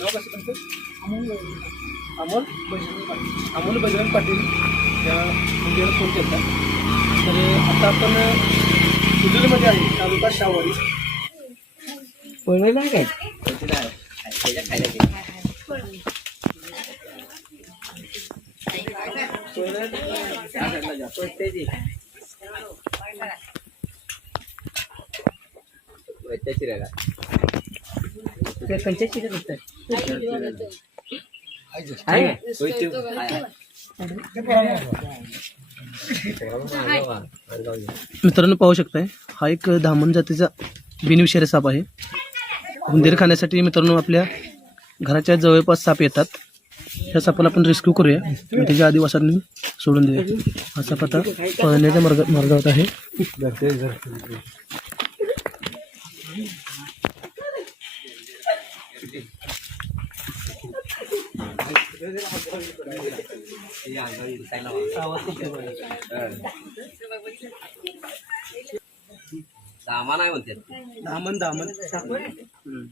नाव कसं तुमचं? अमोल बजरंग. पाटील. अमोल बजरंग पाटील या मुलीला फोन केला तर आता आपण हुजुरीमध्ये आहे तालुका शाहवाडी. बोलवलं काय? कंच्या चिरत असतात आहे. मित्रांनो पाहू शकताय हा एक धामण जातीचा बिनविषारी साप आहे. उंदीर खाण्यासाठी मित्रांनो आपल्या घराच्या जवळपास साप येतात. ह्या सापाला आपण रेस्क्यू करूया. आणि त्याच्या आदिवासांनी सोडून देऊया. हा साप आता पळण्याच्या मार्ग मार्गावर आहे. सामान आहे म्हणते. साप हम्म.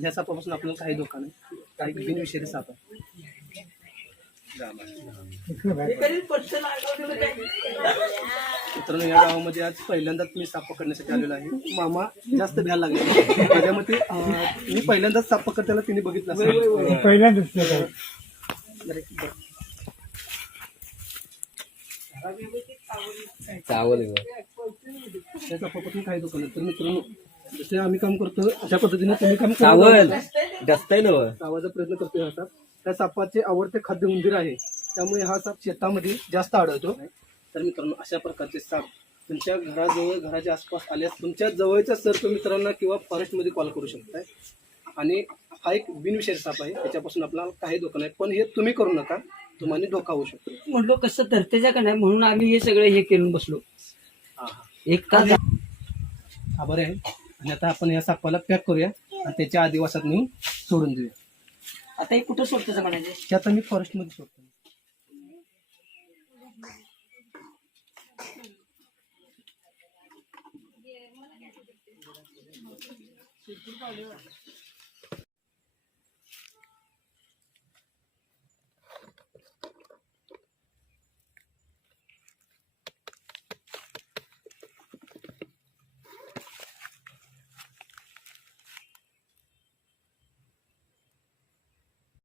ह्या सापापासून आपल्याला काही धोका नाही. काही बिनविषारी साप आहे. मित्रांनो या गावामध्ये आज पहिल्यांदाच मी साप पकडण्यासाठी आलेलो आहे. मामा जास्त भ्यायला लागले. माझ्या मते मी पहिल्यांदाच साप पकडताना तिने बघितलं असेल. चावल तर मित्रांनो जसे आम्ही काम करतो अशा पद्धतीने तुम्ही काम चावल. आहे ना लावायचा प्रयत्न करतोय हा साप. त्या सापाचे आवडते खाद्य उंदीर आहे. त्यामुळे हा साप शेतामध्ये जास्त आढळतो. तर मित्रांनो अशा प्रकारचे साप तुमच्या घराजवळ घराच्या आसपास आल्यास तुमच्या जवळच्या सर्प मित्रांना किंवा फॉरेस्टमध्ये कॉल करू शकताय. आणि हा एक बिनविषारी साप आहे. त्याच्यापासून आपल्याला काही धोका नाही. पण हे तुम्ही करू नका. तुम्हाला धोका होऊ शकतो. म्हणलो कसं धरतेच्या का नाही? म्हणून आम्ही हे सगळं हे करून बसलो. हा हा. एक तास आभार आहे. आणि आता आपण या सापाला पॅक करूया आणि त्याच्या आदिवासात नेऊन सोडून देऊया. आता हे कुठं सोडतं म्हणायचे ते आता मी फॉरेस्टमध्ये सोडतो.